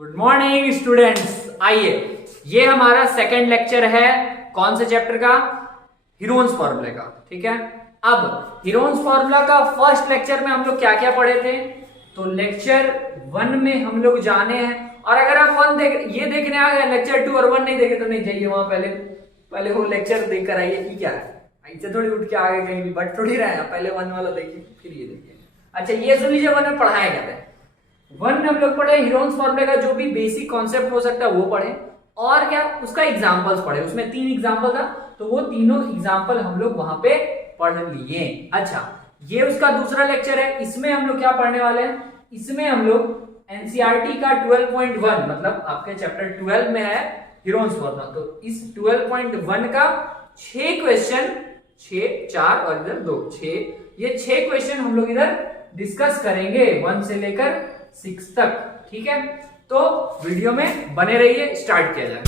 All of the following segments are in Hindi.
Good morning students. आइए, ये हमारा सेकंड लेक्चर है कौन से चैप्टर का? हीरोन्स फॉर्मूले का। ठीक है, अब हीरोन्स फॉर्मूला का फर्स्ट लेक्चर में हम लोग क्या क्या पढ़े थे? तो लेक्चर 1 में हम लोग जाने हैं, और अगर आप ये देखने आ गए, लेक्चर 2 और 1 नहीं देखे तो नहीं जाइए वहां, पहले वो लेक्चर देख कर आइए कि क्या है। ऐसे थोड़ी उठ के आगे कहीं भी बट थोड़ी रहे, पहले 1 वाला देखिए फिर ये देखिए। अच्छा, ये सुन लीजिए 1 में पढ़ाया क्या था। 1 में हम लोग पढ़े हीरोन्स फॉर्मूले का जो भी बेसिक कॉन्सेप्ट हो सकता है वो पढ़े, और क्या उसका एग्जांपल्स पढ़े। उसमें 3 एग्जांपल था, तो वो तीनों एग्जांपल हम लोग वहां पे पढ़ लिए। अच्छा, ये उसका दूसरा लेक्चर है। इसमें हम लोग क्या पढ़ने वाले हैं? इसमें हम लोग एनसीईआरटी का 12.1 मतलब आपके चैप्टर 12 में है हीरोन्स फॉर्मूला, तो इस 12.1 का 6 क्वेश्चन, 4 और इधर 2, 6, ये 6 क्वेश्चन हम लोग इधर डिस्कस करेंगे 1 से लेकर 6 तक। ठीक है, तो वीडियो में बने रहिए। स्टार्ट किया जाए।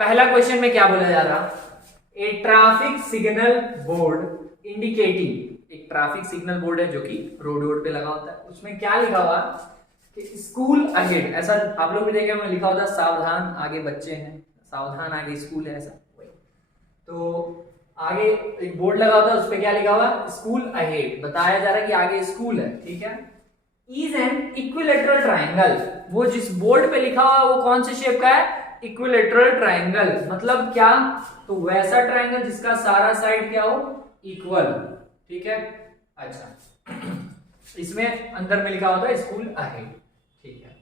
पहला क्वेश्चन में क्या बोला जा रहा? ए ट्रैफिक सिग्नल बोर्ड इंडिकेटिंग, एक ट्रैफिक सिग्नल बोर्ड है जो कि रोड पे लगा होता है। उसमें क्या लिखा हुआ कि स्कूल अहेड, ऐसा आप लोग भी देखे में लिखा होता है सावधान आगे बच्चे हैं, सावधान आगे स्कूल है, ऐसा। तो आगे एक बोर्ड लगा होता है, उस पर क्या लिखा हुआ? स्कूल अहेड, बताया जा रहा है कि आगे स्कूल है। ठीक है, इज एन इक्विलेटरल ट्राइंगल, वो जिस बोर्ड पे लिखा हुआ वो कौन से शेप का है? Equilateral triangle. मतलब क्या? तो वैसा ट्राइंगल जिसका सारा साइड क्या हो? इक्वल। ठीक है, अच्छा इसमें अंदर में लिखा होता है स्कूल अहेड। ठीक है,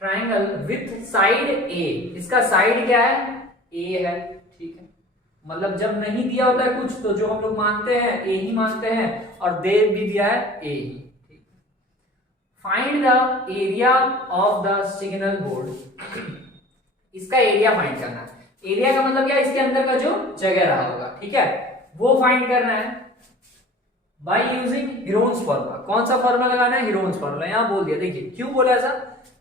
ट्राइंगल विथ साइड ए, इसका साइड क्या है? ए है। ठीक है, मतलब जब नहीं दिया होता है कुछ तो जो हम लोग मानते हैं ए ही मानते हैं, और दे भी दिया है ए ही। Find the area of the signal board, इसका एरिया फाइंड करना है। एरिया का मतलब क्या? इसके अंदर का जो जगह रहा होगा, ठीक है, वो फाइंड करना है बाय यूजिंग हीरोन्स फॉर्मूला। कौन सा फॉर्मूला लगाना है? Heron's formula. यहां बोल दिया, देखिए क्यों बोला ऐसा,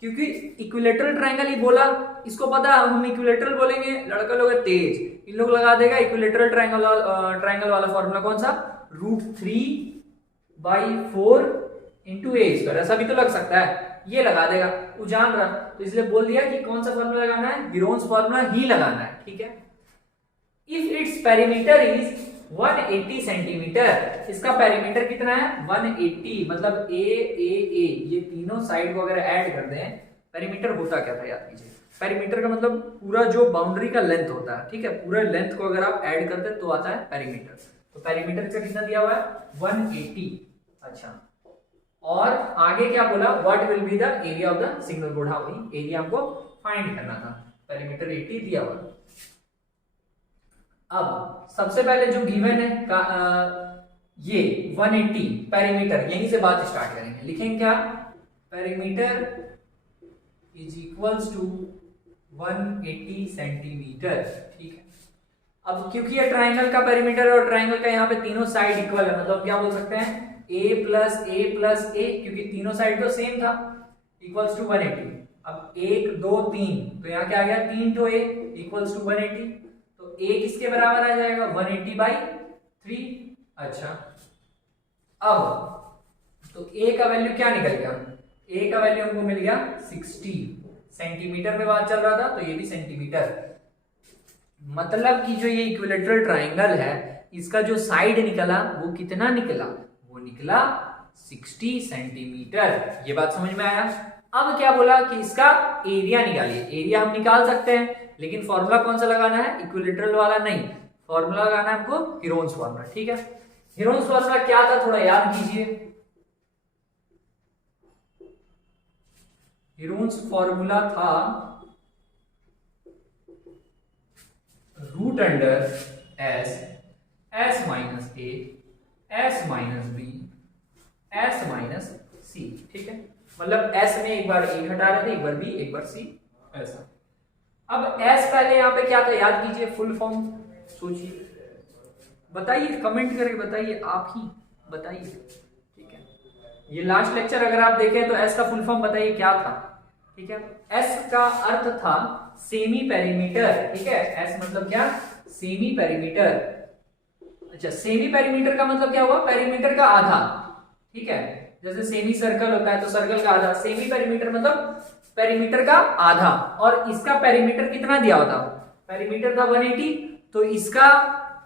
क्योंकि इक्विलेटरल ट्राइंगल ही बोला, इसको पता है हम इक्विलेटरल बोलेंगे, लड़का लोग है तेज, इन लोग लगा देगा इक्विलेटरल ट्राइंगल वाला फॉर्मूला। कौन सा? √3/4 इंटू ए स्क्वायर, ऐसा भी तो लग सकता है, ये लगा देगा, वो जान रहा, तो इसलिए बोल दिया कि कौन सा फॉर्मूला लगाना है? हीरोन्स फॉर्मूला ही लगाना है। ठीक है, if its perimeter is 180 centimetre, इसका पेरीमीटर कितना है? 180, मतलब ए ये तीनों साइड को अगर ऐड कर दें, पेरीमीटर होता क्या था याद कीजिए। पेरीमीटर का मतलब पूरा जो बाउंड्री का लेंथ होता है, ठीक है, पूरे लेंथ को अगर आप ऐड करते तो आता है पेरीमीटर। तो पेरीमीटर का कितना दिया हुआ है? 180। अच्छा, और आगे क्या बोला? What will be the area of the signal board. हाँ, वही एरिया हमको फाइंड करना था, पेरीमीटर 80 दिया हुआ। अब सबसे पहले जो गिवन है ये 180 पेरीमीटर, यहीं से बात स्टार्ट करेंगे। लिखेंगे क्या? Perimeter is equals to 180 centimetre. ठीक है, अब क्योंकि ये ट्राइंगल का पेरीमीटर है और ट्राइंगल का यहाँ पे तीनों साइड इक्वल है, मतलब क्या बोल सकते हैं? a प्लस a, क्योंकि तीनों साइड तो सेम था, इक्वल्स टू 180। अब 1 2 3, तो यहाँ क्या आ गया? 3 तो a इक्वल्स टू 180, तो a किसके बराबर आ जाएगा? 180/3। अच्छा, अब तो a का वैल्यू क्या निकल गया? a का वैल्यू हमको मिल गया 60 सेंटीमीटर में बात चल रहा था, तो ये भी सेंटीमीटर। मतलब कि जो ये इक्विलेटरल ट्राइंगल है, इसका जो साइड निकला वो कितना निकला? वो निकला 60 सेंटीमीटर। ये बात समझ में आया? अब क्या बोला कि इसका एरिया निकालिए। एरिया हम निकाल सकते हैं, लेकिन फॉर्मूला कौन सा लगाना है? इक्विलेटरल वाला नहीं, फॉर्मूला लगाना है हमको हीरोन्स फॉर्मूला। ठीक है, हीरोन्स फॉर्मूला क्या था थोड़ा याद कीजिए। हीरोन्स फॉर्मूला था √S S-A S-B S-C। ठीक है, मतलब S में एक बार A हटा रहे थे, एक बार B, एक बार C, ऐसा। अब S पहले यहाँ पे क्या था याद कीजिए, फुल फॉर्म सोचिए, बताइए, कमेंट करके बताइए, आप ही बताइए। ठीक है, ये लास्ट लेक्चर अगर आप देखें तो S का फुल फॉर्म बताइए क्या था। ठीक है, S का अर्थ था सेमी पेरीमीटर। ठीक है, S मतलब क्या? Semi perimeter. अच्छा, सेमी पेरीमीटर का मतलब क्या हुआ? पेरीमीटर का आधा। ठीक है, जैसे सेमी सर्कल होता है तो सर्कल का आधा, सेमी पेरीमीटर मतलब पेरीमीटर का आधा, और इसका पेरीमीटर कितना दिया होता, पेरीमीटर था 180, तो इसका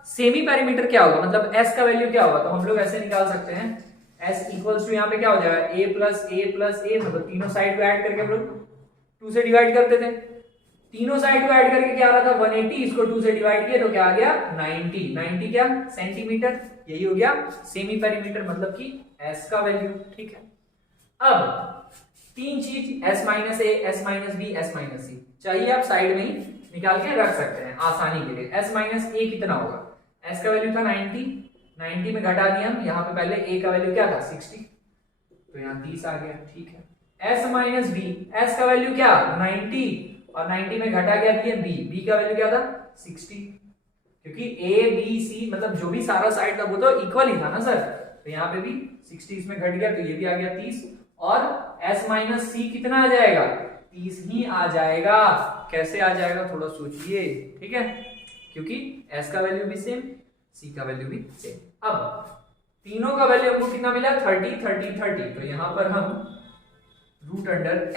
सेमी पेरीमीटर क्या होगा, मतलब s का वैल्यू क्या होगा, तो हम लोग ऐसे निकाल सकते हैं s इक्वल्स टू यहाँ पे क्या हो जाएगा a प्लस a, मतलब तीनों साइड को ऐड करके हम लोग 2 से डिवाइड करते थे, तीनों साइड को ऐड करके क्या आ रहा था 180, इसको 2 से डिवाइड किया तो क्या आ गया 90 क्या सेंटीमीटर, यही हो गया सेमी पेरीमीटर मतलब कि s का वैल्यू। ठीक है, अब तीन चीज s minus a, s minus b, s minus c चाहिए, आप साइड में ही निकाल के रख सकते हैं आसानी के लिए। s माइनस a कितना होगा, s का वैल्यू था 90 में घटा दिया हम, यहाँ पे पहले a का वैल्यू क्या था 60, तो यहाँ 30 आ गया। ठीक है, s माइनस b, s का वैल्यू क्या 90 और 90 में घटा गया दिया b का वैल्यू क्या था 60, क्योंकि a b c मतलब जो भी सारा साइड था वो तो इक्वल ही था ना सर, तो यहाँ पे भी 60 इसमें घट गया तो ये भी आ गया 30, और s माइनस c कितना आ जाएगा 30 ही आ जाएगा। कैसे आ जाएगा थोड़ा सोचिए, ठीक है, क्योंकि s का वैल्यू भी सेम, c का वैल्यू भी सेम। अब तीनों का वैल्यू हमको कितना मिला 30 30 30, तो यहाँ पर हम रूट अंडर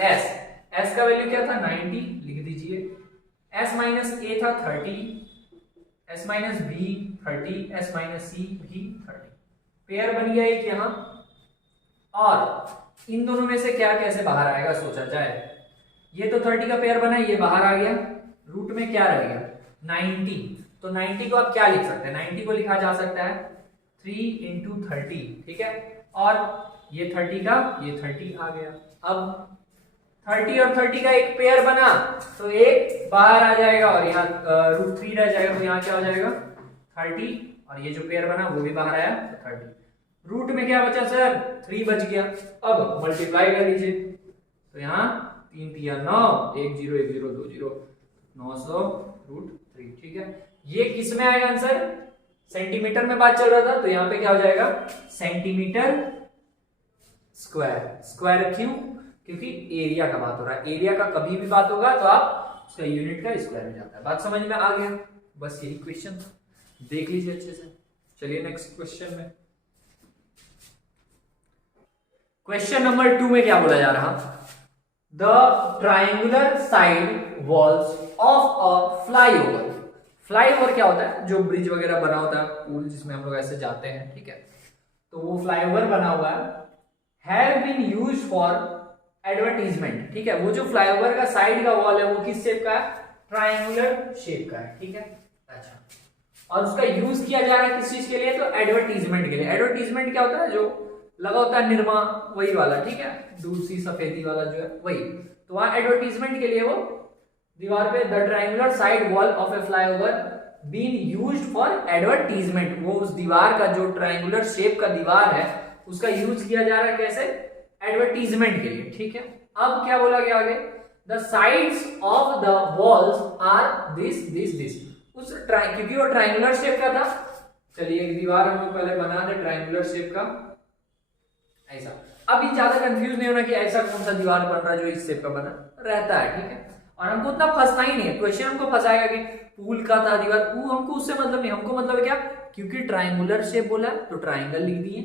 s का वैल्यू क्या था 90 लिख दीजिए, s माइनस a था 30, s minus b 30, s minus c भी 30, पेयर बन गया एक यहाँ, और इन दोनों में से क्या कैसे बाहर आएगा सोचा जाए, ये तो 30 का पेयर बना, ये बाहर आ गया, रूट में क्या रह गया 90, तो 90 को आप क्या लिख सकते हैं, 90 को लिखा जा सकता है 3 into 30, ठीक है, और ये 30 का ये 30 आ गया। अब 30 और 30 का एक पेयर बना तो एक बाहर आ जाएगा और यहाँ रूट 3 रह जाएगा, तो यहाँ क्या हो जाएगा 30, और ये जो पेयर बना वो भी बाहर आया तो 30, रूट में क्या बचा सर 3 बच गया। अब मल्टीप्लाई कर लीजिए, तो यहाँ 3 3 9, 1 0 1 0 2 0, 900 रूट 3। ठीक है, ये किस में आएगा आंसर, सेंटीमीटर में बात चल रहा था, तो यहाँ पे क्या हो जाएगा सेंटीमीटर स्क्वायर। स्क्वायर क्यों, क्योंकि एरिया का बात हो रहा है, एरिया का कभी भी बात होगा तो आप उसका यूनिट का स्क्वायर में जाता है। बात समझ में आ गया, बस यही क्वेश्चन देख लीजिए अच्छे से। चलिए नेक्स्ट क्वेश्चन में, क्वेश्चन नंबर 2 में क्या बोला जा रहा, the triangular side walls of a flyover. Flyover क्या होता है, जो ब्रिज वगैरह बना होता है, पुल जिसमें हम लोग ऐसे जाते हैं, ठीक है, तो वो फ्लाईओवर बना हुआ है, have been used for advertisement. ठीक है, वो जो फ्लाईओवर का साइड का वॉल है वो किस शेप का है, ट्राइंगुलर शेप का है। ठीक है, अच्छा, और उसका यूज किया जा रहा है किस चीज के लिए, तो एडवर्टीजमेंट के लिए। एडवर्टीजमेंट क्या होता है, जो लगा होता है निरमा, वही वाला, ठीक है, दूर सी सफेदी वाला जो है वही, तो वहां एडवर्टीजमेंट के लिए वो दीवार पे the triangular side wall of a flyover been used for advertisement, वो उस दीवार का जो ट्राइंगुलर शेप का दीवार है उसका यूज किया जा रहा है कैसे, एडवर्टीजमेंट के लिए। ठीक है, अब क्या बोला गया आगे, the sides of the walls are this this this, उस क्योंकि वो ट्राइंगुलर शेप का था, चलिए एक दीवार हम लोग पहले बना दे ट्राइंगुलर शेप का ऐसा। अब ये ज्यादा कंफ्यूज नहीं होना कि ऐसा कौन सा दीवार बन रहा है जो इस शेप का बना रहता है, ठीक है, और हमको उतना फंसना ही नहीं है। क्वेश्चन हमको फंसाएगा कि पूल का था दीवार, वो हमको उससे मतलब नहीं, हमको मतलब क्या, क्योंकि ट्राइंगुलर शेप बोला तो ट्राइंगल लिख दिए,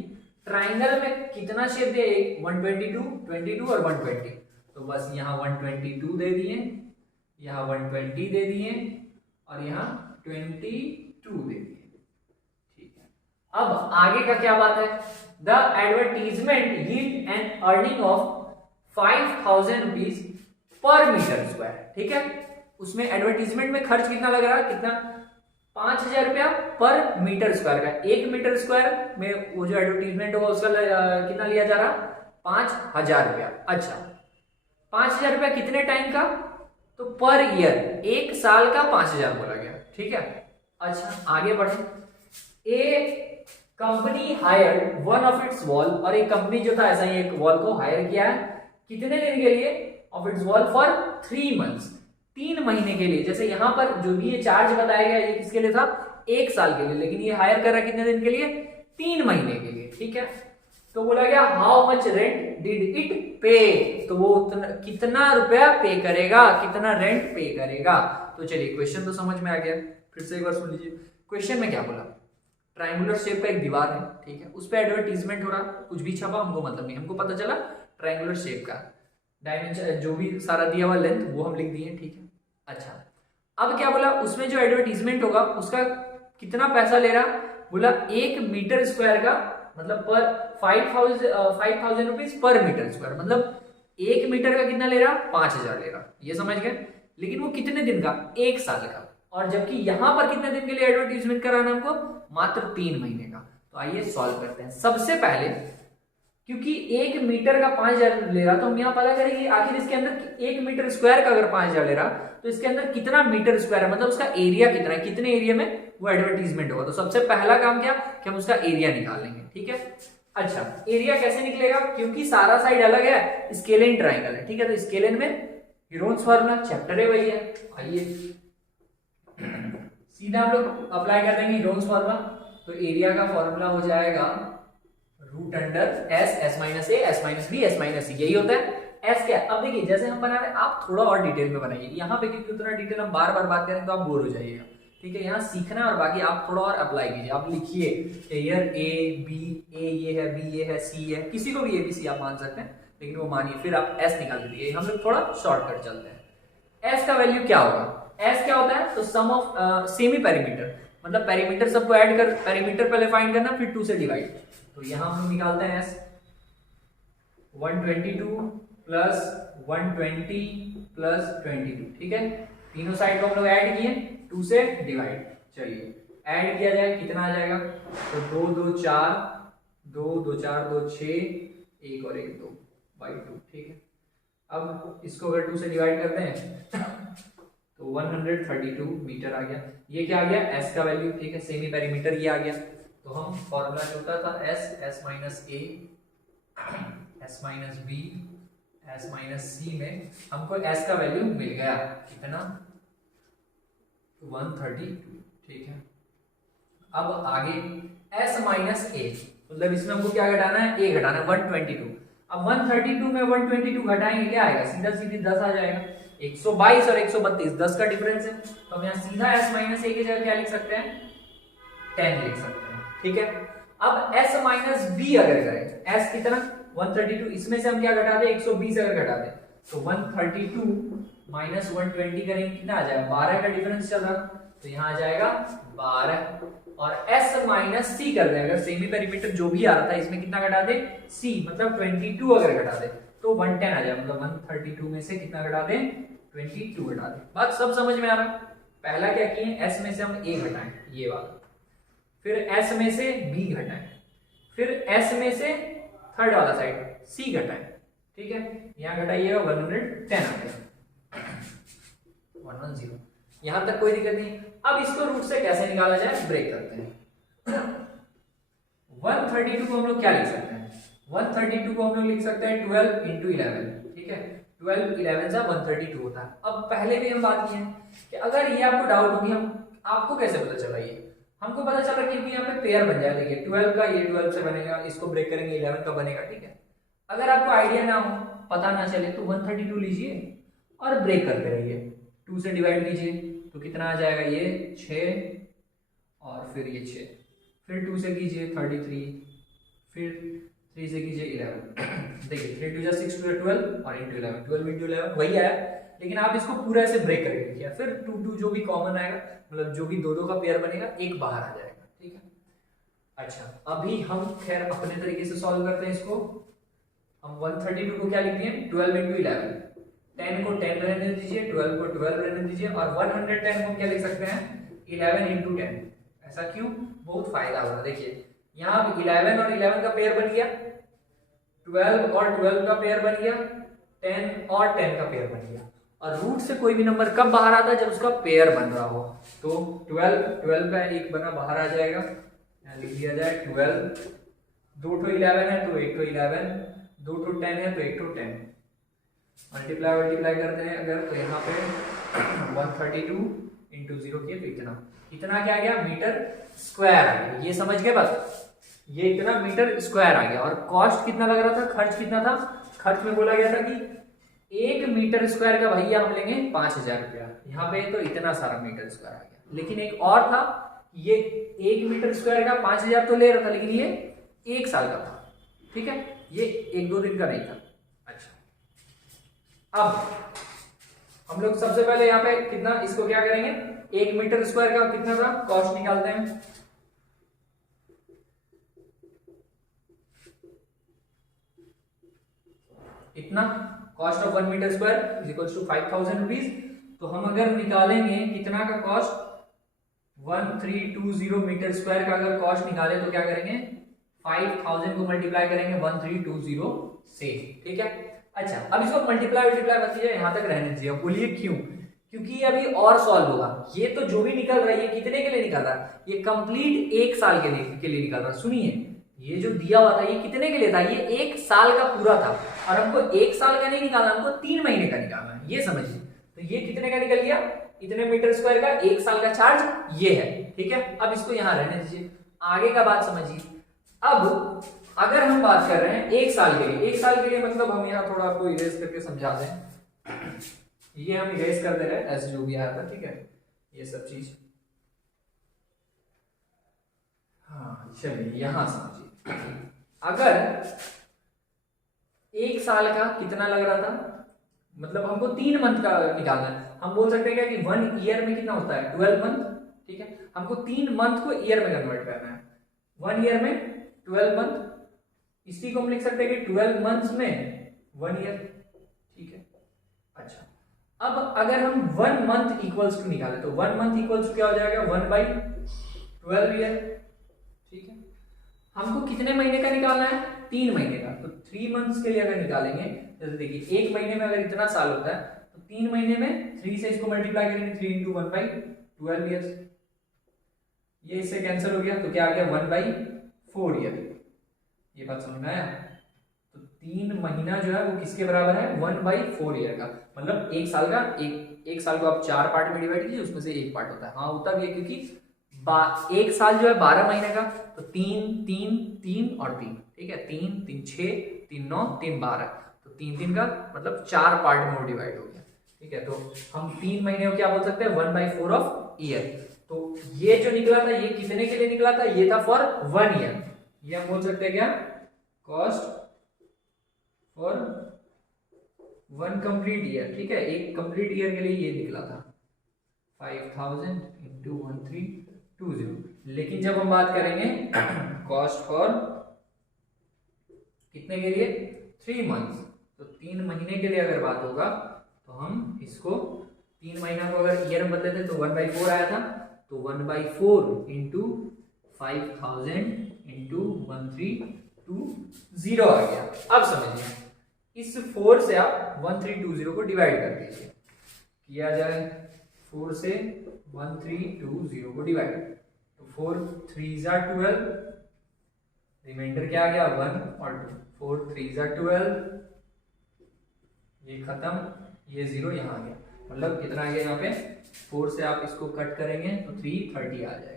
ट्राइंगल में कितना शेप दिया, एक 122 22 और 120, तो बस यहाँ 122 दे दिए, यहाँ 120 दे दिए और यहाँ 22 दे दिए। ठीक है, अब आगे का क्या बात है, the advertisement yield an earning of 5000 rupees per metre square. ठीक है, उसमें एडवर्टीजमेंट में खर्च कितना लग रहा है, कितना 5000 रुपया पर मीटर स्क्वायर का, 1 मीटर स्क्वायर में वो जो एडवर्टीजमेंट होगा उसका कितना लिया जा रहा 5000 रुपया। अच्छा, 5000 रुपया कितने टाइम का, तो पर ईयर, 1 साल का 5000 बोला गया। ठीक है, अच्छा आगे बढ़े, ए company hire one of its wall, और एक कंपनी जो था ऐसा ही एक वॉल को हायर किया है, कितने दिन के लिए, of its wall for 3 months, 3 महीने के लिए। जैसे यहाँ पर जो भी ये चार्ज बताया गया ये किसके लिए था, 1 साल के लिए, लेकिन ये हायर कर रहा है कितने दिन के लिए, 3 महीने के लिए। ठीक है, तो बोला गया how much rent did it पे, तो वो कितना रुपया पे करेगा, कितना रेंट पे करेगा। तो चलिए क्वेश्चन तो समझ में आ गया, फिर से एक बार सुन लीजिए। क्वेश्चन में क्या बोला, ट्राइंगुलर शेप का एक दीवार है, ठीक है, उस पर एडवर्टीजमेंट हो रहा, कुछ भी छपा हमको मतलब नहीं, हमको पता चला ट्राइंगुलर शेप का डायमेंशन जो भी सारा दिया हुआ लेंथ वो हम लिख दिए, ठीक है। अच्छा अब क्या बोला, उसमें जो एडवर्टीजमेंट होगा उसका कितना पैसा ले रहा, बोला 1 मीटर स्क्वायर का मतलब पर 5,000 रुपीज पर मीटर स्क्वायर, मतलब 1 मीटर का कितना ले रहा, 5,000 ले रहा, ये समझ गए। लेकिन वो कितने दिन का, 1 साल का। और जबकि यहां पर कितने दिन के लिए एडवर्टीजमेंट कराना हमको, मात्र 3 महीने का। तो आइए सॉल्व करते हैं। सबसे पहले क्योंकि 1 मीटर का 5,000 ले रहा, तो हम यहाँ पता करेंगे आखिर इसके अंदर 1 मीटर स्क्वायर का अगर 5,000 ले रहा तो इसके अंदर कितना मीटर स्क्वायर है, मतलब उसका एरिया कितना है, कितने एरिया में वो एडवर्टीजमेंट होगा। तो सबसे पहला काम क्या कि हम उसका एरिया निकाल लेंगे, ठीक है। अच्छा एरिया कैसे निकलेगा, क्योंकि सारा साइड अलग है, स्केलेन ट्राइंगल है, ठीक है। तो स्केलेन में हीरोन्स फार्मूला चैप्टर है वही है। आइए सीधा हम लोग अप्लाई कर देंगे हीरोन्स फार्मूला। तो एरिया का फॉर्मूला हो जाएगा root under S minus A S minus B S minus C, यही होता है। एस क्या, अब देखिए जैसे हम बना रहे हैं आप थोड़ा और डिटेल में बनाइए, यहाँ पे क्योंकि उतना डिटेल हम बार बार बात करें तो आप बोर हो जाइएगा, ठीक है। यहाँ सीखना है और बाकी आप थोड़ा और अप्लाई कीजिए। आप लिखिए एयर ए बी, ए ये है, बी ये है, सी है, किसी को भी ए बी सी आप मान सकते हैं, लेकिन वो मानिए, फिर आप एस निकाल दीजिए। हम लोग थोड़ा शॉर्टकट चलते हैं। एस का वैल्यू क्या होगा, एस क्या होता है, तो सम ऑफ सेमी पेरीमीटर, मतलब पेरीमीटर सबको ऐड कर, पेरीमीटर पहले फाइंड करना फिर 2 से डिवाइड। तो यहां हम निकालते हैं एस 122 प्लस 120 प्लस 22, ठीक है। तीनों साइड को हम लोग ऐड किए, 2 से डिवाइड। चलिए ऐड किया जाए कितना आ जाएगा, तो 2 2 4 2 2 4 2 6 1 और 1 2 बाई 2, ठीक है। अब इसको अगर 2 से डिवाइड करते हैं तो 132 मीटर आ गया। ये क्या आ गया, एस का वैल्यू, ठीक है। सेमी पेरीमीटर ये आ गया। तो हम फॉर्मूला जो होता था S minus A S minus B S minus C में हमको एस का वैल्यू मिल गया कितना, 132, ठीक है। अब आगे एस माइनस ए, मतलब इसमें हमको क्या घटाना है, ए घटाना है, 122। अब 132 में 122 घटाएंगे क्या आएगा, सीधा सीधी 10 आ जाएगा। 122 और 132 10 का डिफरेंस है, तो हम यहाँ सीधा एस माइनस ए की जगह क्या लिख सकते हैं, 10 लिख सकते हैं, ठीक है। अब एस माइनस बी अगर करें, एस कितना 132, इसमें से हम क्या घटा दे, 120 अगर घटा दे तो 132 माइनस 120 करेंगे कितना आ जाएगा, 12 का डिफरेंस चल रहा, तो यहाँ आ जाएगा 12। और एस माइनस सी कर दे, अगर सेमी पेरीमीटर जो भी आ रहा था इसमें कितना घटा दे, सी मतलब 22 अगर घटा दे तो 110 आ जाएगा, मतलब 132 में से कितना घटा दे, 22 घटा दे। बात सब समझ में आ रहा है। पहला क्या किए, एस में से हम ए घटाएं, ये वाला, फिर एस में से बी घटाएं, फिर एस में से थर्ड वाला साइड सी घटाएं, ठीक है। यहां घटाइएगा 110 आ गया, 110, यहां तक कोई दिक्कत नहीं। अब इसको रूट से कैसे निकाला जाए, ब्रेक करते हैं। 132 को हम लोग क्या लिख सकते हैं, 132 को हम लोग लिख सकते हैं 12 इंटू 11, ठीक है। 12 11 से 132 होता है। अब पहले भी हम बात किए कि अगर ये आपको डाउट होगी, हम आपको कैसे पता चला, ये हमको पता चला कि यहाँ पे पेयर बन जाएगा। देखिए 12 का ये 12 से बनेगा, इसको ब्रेक करेंगे 11 का बनेगा, ठीक है। अगर आपको आइडिया ना हो, पता ना चले, तो 132 लीजिए और ब्रेक करते रहिए, 2 से डिवाइड कीजिए तो कितना आ जाएगा, ये 6 और फिर ये 6, फिर 2 से कीजिए 33, फिर 3 से कीजिए 11। देखिए 3 2 6 2 12 और इंटू 11, 12 इंटू 11 वही आया, लेकिन आप इसको पूरा ऐसे ब्रेक करके लिखिए, फिर 2 2 जो भी कॉमन आएगा, मतलब जो भी 2 2 का पेयर बनेगा, एक बाहर आ जाएगा, ठीक है। अच्छा अभी हम खैर अपने तरीके से सॉल्व करते हैं इसको। हम 132 को क्या लिखते हैं, 12 इंटू 11, 10 को 10 रहने दीजिए, 12 को 12 रहने दीजिए, और 110 को क्या लिख सकते हैं, 11 इंटू 10। ऐसा क्यों, बहुत फायदा होगा। देखिए यहाँ 11 और 11 का पेयर बन गया, 12 और 12 का पेयर बन गया, 10 और 10 का पेयर बन गया। और रूट से कोई भी नंबर कब बाहर आता है, जब उसका पेयर बन रहा हो। तो 12 का एक बना बाहर आ जाएगा, यहाँ लिख दिया जाए 12, 2 तो 11 है तो 1 तो 11, 2 तो 10 है तो 1 तो 10, मल्टीप्लाई करते हैं अगर, तो यहाँ पे 132 इंटू 0 किए तो इतना क्या आ गया, मीटर स्क्वायर आ गया। ये समझ गए बस, ये इतना मीटर स्क्वायर आ गया। और कॉस्ट कितना लग रहा था, खर्च कितना था, खर्च में बोला गया था कि 1 मीटर स्क्वायर का भैया हम लेंगे 5,000 रुपया, यहाँ पे तो इतना सारा मीटर स्क्वायर आ गया। लेकिन एक और था, ये 1 मीटर स्क्वायर का 5,000 तो ले रहा था, लेकिन ये 1 साल का था, ठीक है, ये 1-2 दिन का नहीं था। अच्छा अब हम लोग सबसे पहले यहाँ पे कितना, इसको क्या करेंगे, 1 मीटर स्क्वायर का कितना था कॉस्ट निकालते हैं। इतना cost of 1 metre square is equal to 5000 rupees. तो हम अगर निकालेंगे कितना का कॉस्ट, 1320 मीटर स्क्वायर का अगर कॉस्ट निकाले तो क्या करेंगे, 5000 को मल्टीप्लाई करेंगे 1320 से, ठीक है। अच्छा, अब इसको मल्टीप्लाई मत कीजिए, यहां तक रहने दीजिए। बोलिए क्यों, क्योंकि ये अभी और सॉल्व होगा। ये तो जो भी निकल रहा है ये कितने के लिए निकल रहा है, ये कंप्लीट 1 साल के लिए निकल रहा है। सुनिए, ये जो दिया हुआ था ये कितने के लिए था, ये 1 साल का पूरा था, और हमको 1 साल का नहीं निकालना, हमको 3 महीने का निकालना है, ये समझिए। तो ये कितने का निकल गया, इतने मीटर स्क्वायर का 1 साल का चार्ज ये है, ठीक है। अब इसको यहां रहने दीजिए, आगे का बात समझिए। अब अगर हम बात कर रहे हैं 1 साल के लिए, 1 साल के लिए मतलब हम यहाँ थोड़ा आपको इरेज करके समझा दें। ये हम इरेज कर दे रहे हैं ऐसे जो भी आया था, ठीक है, ये सब चीज। हाँ चलिए यहां समझिए, अगर 1 साल का कितना लग रहा था, मतलब हमको 3 मंथ का निकालना है। हम बोल सकते हैं क्या कि 1 ईयर में कितना होता है, 12 मंथ, ठीक है। हमको 3 मंथ को ईयर में कन्वर्ट करना है, 1 ईयर में 12 मंथ, इसी को हम लिख सकते हैं कि 12 मंथ्स में 1 ईयर, ठीक है। अच्छा, अब अगर हम 1 मंथ इक्वल्स टू निकालें तो 1 मंथ इक्वल्स टू क्या हो जाएगा, 1/12 ईयर, ठीक है। हमको कितने महीने का निकालना है, 3 महीने का। तो 3 मंथ्स के लिए अगर निकालेंगे, जैसे देखिए 1 महीने में अगर इतना साल होता है तो 3 महीने में 3 से इसको मल्टीप्लाई करेंगे, 3 × 1/12 ईयर्स, ये इससे कैंसिल हो गया, तो क्या आ गया 1/4 ईयर। ये बात समझ में आया। तो 3 महीना जो है वो किसके बराबर है, 1/4 ईयर का, मतलब 1 साल का, एक साल को आप 4 पार्ट में डिवाइड कीजिए, उसमें से 1 पार्ट होता है। हाँ होता भी है, क्योंकि 1 साल जो है 12 महीने का, तो 3 3 3 और 3, ठीक है, 3 3 6 3 9 3 12, तो 3 3 का मतलब 4 पार्ट में वो डिवाइड हो गया, ठीक है। तो हम 3 महीने को क्या बोल सकते हैं, 1/4 ऑफ ईयर। तो ये जो निकला था ये कितने के लिए निकला था, ये था फॉर 1 ईयर। ये हम बोल सकते हैं क्या, कॉस्ट फॉर 1 कंप्लीट ईयर, ठीक है। एक कंप्लीट ईयर के लिए ये निकला था 5000 × 1320। लेकिन जब हम बात करेंगे कॉस्ट फॉर कितने के लिए, 3 मंथ्स, तो 3 महीने के लिए अगर बात होगा तो हम इसको 3 महीना को अगर ईयर में बदले थे तो 1/4 आया था, तो 1/4 × 5000 × 1320 आ गया। अब समझिए, इस 4 से आप 1320 को डिवाइड कर दीजिए, किया जाए 4 से 1320 को डिवाइड, तो 4 3 × 12, रिमाइंडर क्या आ गया 1 और 2, 4 3 × 12, ये खत्म, ये 0 यहाँ आ गया, मतलब कितना आ गया यहाँ पे, 4 से आप इसको कट करेंगे तो 330 आ जाएगा।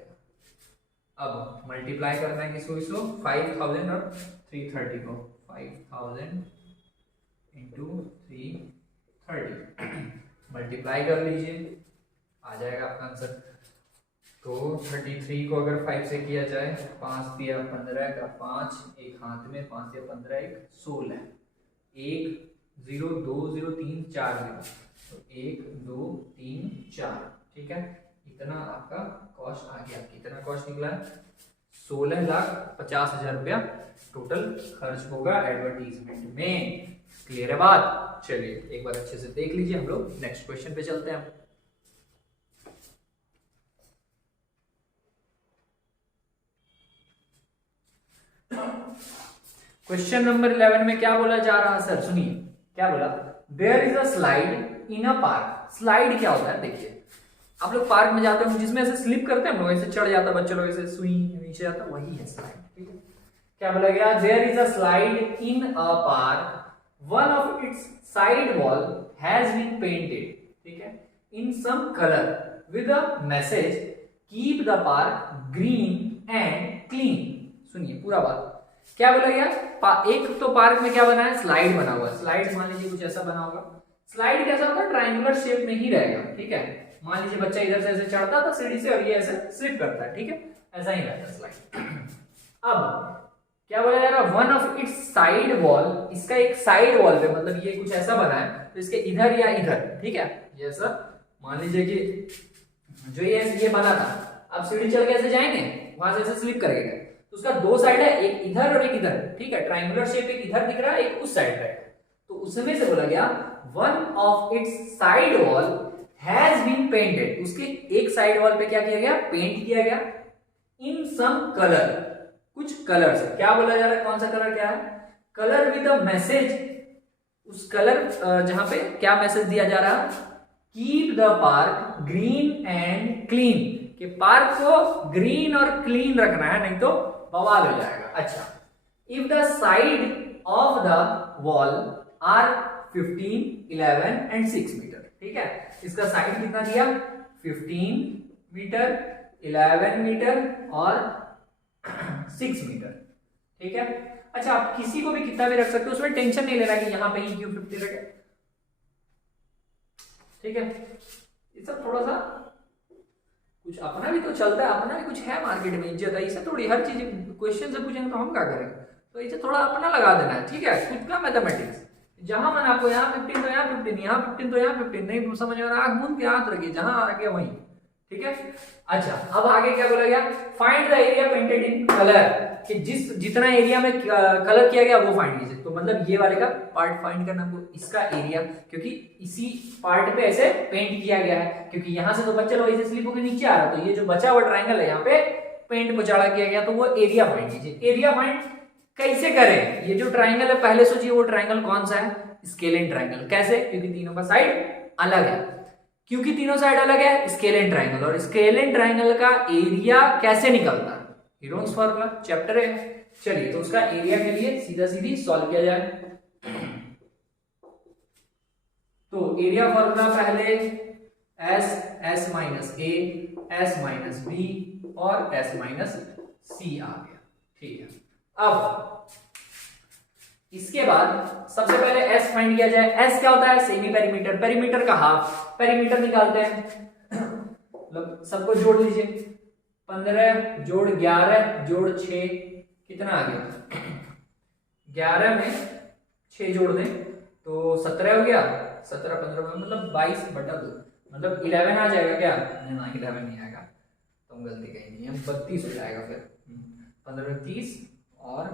अब मल्टीप्लाई करना है किसको, इसको 5000 और 330 को, 5000 × 330 मल्टीप्लाई कर लीजिए, आ जाएगा आपका आंसर। तो 33 को अगर 5 से किया जाए, 5 दिया 15 का 5, एक हाथ में 5 दिया 15, एक 16, 1 0 2 0 3 4 0, तो 1 2 3 4, ठीक है। इतना आपका कॉस्ट आ गया। कितना कॉस्ट निकला है, 16,50,000 रुपया टोटल खर्च होगा एडवर्टीजमेंट में। क्लियर है बात। चलिए एक बार अच्छे से देख लीजिए, हम लोग नेक्स्ट क्वेश्चन पे चलते हैं। क्वेश्चन नंबर 11 में क्या बोला जा रहा है सर, सुनिए क्या बोला, there is a slide in a park. Slide क्या होता है, देखिए आप लोग पार्क में जाते हो जिसमें ऐसे स्लिप करते हैं हम लोग, ऐसे चढ़ जाता है बच्चे लोग, ऐसे सुई नीचे जाता, वही है स्लाइड, ठीक है। क्या बोला गया, there is a slide in a park, one of its side wall has been painted, ठीक है, in some colour with a message keep the park green and clean. सुनिए पूरा बात, क्या बोला गया, एक तो पार्क में क्या बना है, स्लाइड बना हुआ है। स्लाइड मान लीजिए कुछ ऐसा बना होगा, स्लाइड कैसा होगा, ट्रायंगुलर शेप में ही रहेगा, ठीक है। मान लीजिए बच्चा इधर से ऐसे चढ़ता था सीढ़ी से और ये ऐसे स्लिप करता है, ठीक है, ऐसा ही रहता है स्लाइड। अब क्या बोला जा रहा है, one of its side wall, इसका एक साइड वॉल पे, मतलब ये कुछ ऐसा बना है तो इसके इधर या इधर, ठीक है, ये ऐसा मान लीजिए कि जो ये बना था, अब सीढ़ी चढ़ के ऐसे जाएंगे, वहां से ऐसे स्लिप करके गए, तो उसका दो साइड है, एक इधर और एक इधर, ठीक है, ट्रायंगुलर शेप एक इधर दिख रहा है, एक उस साइड पे, तो उसमें से बोला गया one of its side wall has been painted, उसके एक साइड वॉल पे क्या किया गया, पेंट किया गया, इन सम कलर, कुछ कलर से, क्या बोला जा रहा है, कौन सा कलर, क्या है, कलर विद अ मैसेज, उस कलर जहां पे क्या मैसेज दिया जा रहा है, keep the park green and clean, कि पार्क को ग्रीन और क्लीन रखना है, नहीं तो बवाल हो जाएगा। अच्छा, if the side of the wall are 15, 11 and 6 metre, ठीक है, इसका साइड कितना दिया, 15 मीटर, 11 मीटर और 6 मीटर, ठीक है। अच्छा, आप किसी को भी कितना भी रख सकते हो, उसमें टेंशन नहीं लेना कि यहां पे ही क्यों 50 रखे, ठीक है, ये सब थोड़ा सा कुछ अपना भी तो चलता है, अपना भी कुछ है मार्केट में इज्जत है, इसे थोड़ी हर चीज क्वेश्चन से पूछेंगे तो हम क्या करेंगे, तो इसे थोड़ा अपना लगा देना है, ठीक है, खुद का मैथमेटिक्स, जहां मैंने आपको यहाँ 15 तो यहाँ 15, यहाँ 15 तो यहाँ 15, नहीं समझ में आंख मूंद के हाथ रखिए, जहां आ गया वहीं, ठीक है। अच्छा, अब आगे क्या बोला गया, find the area painted in colour, कि जितना एरिया में कलर किया गया वो फाइंड कीजिए, तो मतलब ये वाले का पार्ट फाइंड करना हमको, इसका एरिया, क्योंकि इसी पार्ट पे ऐसे पेंट किया गया है, क्योंकि यहां से तो बच्चा लोग ऐसे स्लिप होकर नीचे आ रहा, तो ये जो बचा हुआ ट्रायंगल है यहाँ पे पेंट पुचाड़ा किया गया, तो वो एरिया फाइंड कीजिए। एरिया फाइंड कैसे करें, ये जो ट्रायंगल है पहले सोचिए वो ट्रायंगल कौन सा है, स्केलिन ट्रायंगल, कैसे, क्योंकि तीनों का साइड अलग है, क्योंकि तीनों साइड अलग है, स्केलिन ट्रायंगल, और स्केलिन ट्रायंगल का एरिया कैसे निकलता है, हीरोन्स फार्मूला चैप्टर है, चलिए तो उसका एरिया के लिए सीधा सीधी सॉल्व किया जाए, तो एरिया फार्मूला पहले S minus A, S minus B और एस माइनस सी आ गया, ठीक है। अब इसके बाद सबसे पहले s फाइंड किया जाए, s क्या होता है, सेमी पेरीमीटर, पेरीमीटर का हाफ, पेरीमीटर निकालते हैं, मतलब सबको जोड़ लीजिए, 15 जोड़ 11 जोड़ 6 कितना आ गया, 11 में 6 जोड़ दें तो 17 हो गया, 17 15 मतलब 22/2, मतलब 11 आ जाएगा क्या, नहीं 11 नहीं आएगा, तुम गलती कहीं नहीं है, 32 हो जाएगा, फिर 15 30 और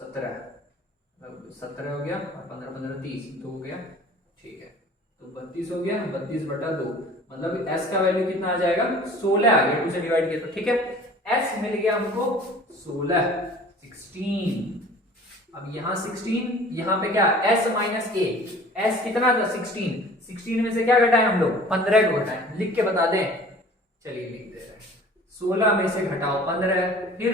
17, मतलब 17 हो गया और 15 15 30, 2 हो गया, ठीक है, तो 32 हो गया, 32/2, मतलब s का वैल्यू कितना आ जाएगा, 16 आ गया, 2 से डिवाइड किया तो, ठीक है, s मिल गया हमको 16, 16, अब यहाँ 16, यहाँ पे क्या s माइनस a, s कितना था 16, 16 में से क्या घटाए हम लोग, 15 को घटाए, लिख के बता दें, चलिए लिख दे रहे हैं, 16 में से घटाओ 15, फिर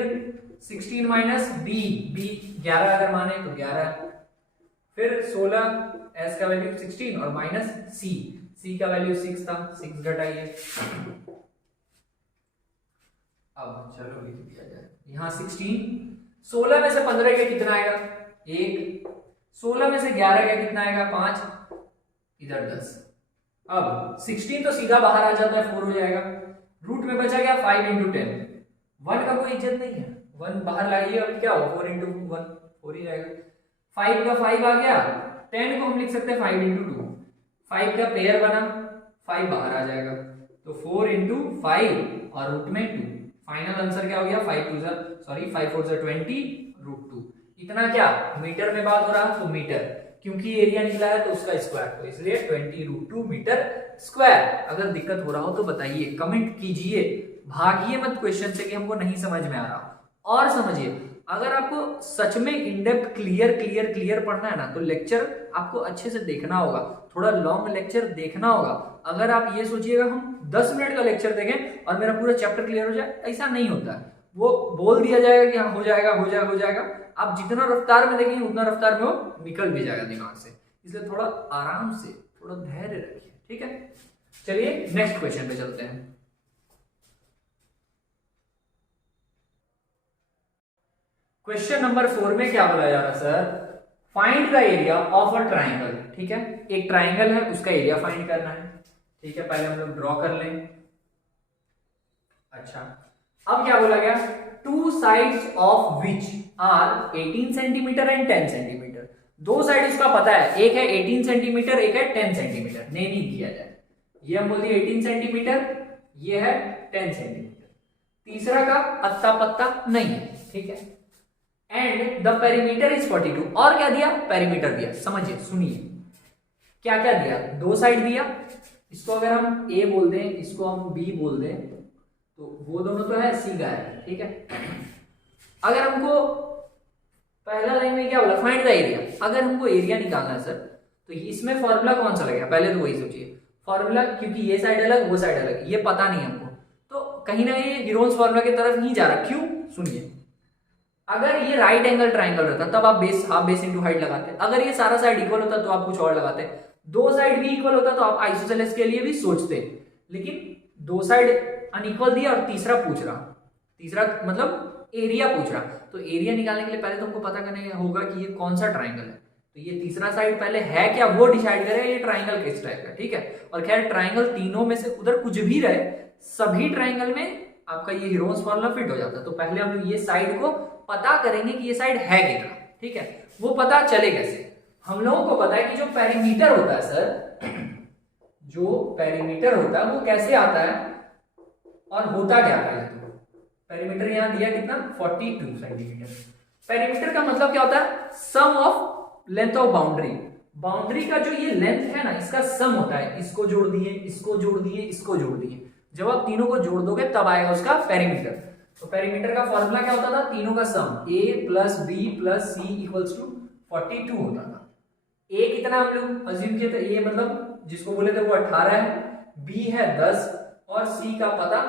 16 माइनस बी, बी 11 अगर माने तो 11, फिर 16, s का वैल्यू 16 और माइनस c, c का वैल्यू 6 था, 6 घटाइए, अब चलो लिख दिया जाए, यहाँ 16, 16 में से 15 का कितना आएगा 1, 16 में से 11 का कितना आएगा 5, इधर 10, अब 16 तो सीधा बाहर आ जाता है 4 हो जाएगा, रूट में बचा गया 5 into 10, 1 का कोई इज्जत नहीं है, 1 बाहर लाइए, अब क्या हो 4 into 1 4 ही जाएगा, 5 का 5 आ गया, 10 को हम लिख सकते हैं 5 into 2, 5 का पेयर बना, 5 बाहर आ जाएगा, तो 4 into 5 और रूट में 2, फाइनल आंसर क्या हो गया 5 4 20 √2, इतना क्या मीटर में बात हो रहा, तो मीटर, क्योंकि एरिया निकला है तो उसका स्क्वायर, तो इसलिए 20 √2 मीटर स्क्वायर। अगर दिक्कत हो रहा हो तो बताइए, कमेंट कीजिए, भागिए मत क्वेश्चन से कि हमको नहीं समझ में आ रहा। और समझिए, अगर आपको सच में इनडेप्थ क्लियर पढ़ना है ना, तो लेक्चर आपको अच्छे से देखना होगा, थोड़ा लॉन्ग लेक्चर देखना होगा। अगर आप ये सोचिएगा हम 10 मिनट का लेक्चर देखें और मेरा पूरा चैप्टर क्लियर हो जाए, ऐसा नहीं होता है। वो बोल दिया जाएगा कि हाँ हो जाएगा, आप जितना रफ्तार में देखेंगे उतना रफ्तार में वो निकल भी जाएगा दिमाग से, इसलिए थोड़ा आराम से, थोड़ा धैर्य रखिए, ठीक है। चलिए नेक्स्ट क्वेश्चन पे चलते हैं। क्वेश्चन नंबर 4 में क्या बोला जा रहा है sir, find the area of a triangle, ठीक है, एक ट्राइंगल है उसका एरिया फाइंड करना है, ठीक है, पहले हम लोग ड्रॉ कर लें। अच्छा, अब क्या बोला गया, two sides of which are 18 centimetre and 10 centimetre. दो साइड इसका पता है, एक है 18 सेंटीमीटर, एक है 10 सेंटीमीटर, नहीं किया जाए। ये हम बोलते हैं 18 सेंटीमीटर, ये है 10 सेंटीमीटर, तीसरा का अत्ता पत्ता नहीं है, ठीक है। एंड द पेरीमीटर इज 42, और क्या दिया, पेरीमीटर दिया। समझिए, सुनिए क्या क्या दिया, दो साइड दिया, इसको अगर हम ए बोल दें, इसको हम बी बोल दें, तो वो दोनों तो है, सी का है, ठीक है। अगर हमको पहला लाइन में क्या बोला, फाइंड द एरिया, अगर हमको एरिया निकालना है सर, तो इसमें फॉर्मूला कौन सा लगेगा, पहले तो वही सोचिए फॉर्मूला, क्योंकि ये साइड अलग वो साइड अलग, ये पता नहीं हमको, तो कहीं ना ये हीरोन्स फॉर्मूला की तरफ नहीं जा रहा। क्यों, सुनिए, अगर ये राइट एंगल ट्राइंगल रहता तब आप base, half base into height लगाते, अगर ये सारा साइड इक्वल होता तो आप कुछ और लगाते, दो साइड भी इक्वल होता तो आप आइसोसेलेस के लिए भी सोचते, लेकिन दो साइड अनइक्वल दिया और तीसरा पूछ रहा, तीसरा मतलब एरिया पूछ रहा, तो एरिया निकालने के लिए पहले तो हमको पता करने होगा कि ये कौन सा ट्राइंगल है, तो ये तीसरा साइड पहले है क्या वो डिसाइड करे, ये ट्राइंगल किस टाइप का, ठीक है। और खैर ट्राइंगल तीनों में से उधर कुछ भी रहे, सभी ट्राइंगल में आपका ये हीरोन्स फॉर्मूला फिट हो जाता है। तो पहले हम ये साइड को पता करेंगे कि ये साइड है कितना, ठीक है। वो पता चले कैसे, हम लोगों को पता है कि जो पेरीमीटर होता है सर, जो पेरीमीटर होता है वो कैसे आता है और होता क्या है। तो पेरीमीटर यहां दिया कितना, 42 सेंटीमीटर। पेरीमीटर का मतलब क्या होता है, sum of length of boundary, boundary का जो ये लेंथ है ना, इसका सम होता है, इसको जोड़ दिए, इसको जोड़ दिए, इसको जोड़ दिए, जब आप तीनों को जोड़ दोगे तब आएगा उसका पेरीमीटर। तो पेरीमीटर का फॉर्मूला क्या होता था, तीनों का sum, a plus B plus C equals to 42 होता था। a कितना हम लोग अज्यूम किए थे, a मतलब जिसको बोले थे वो 18 है, b है 10 और c का पता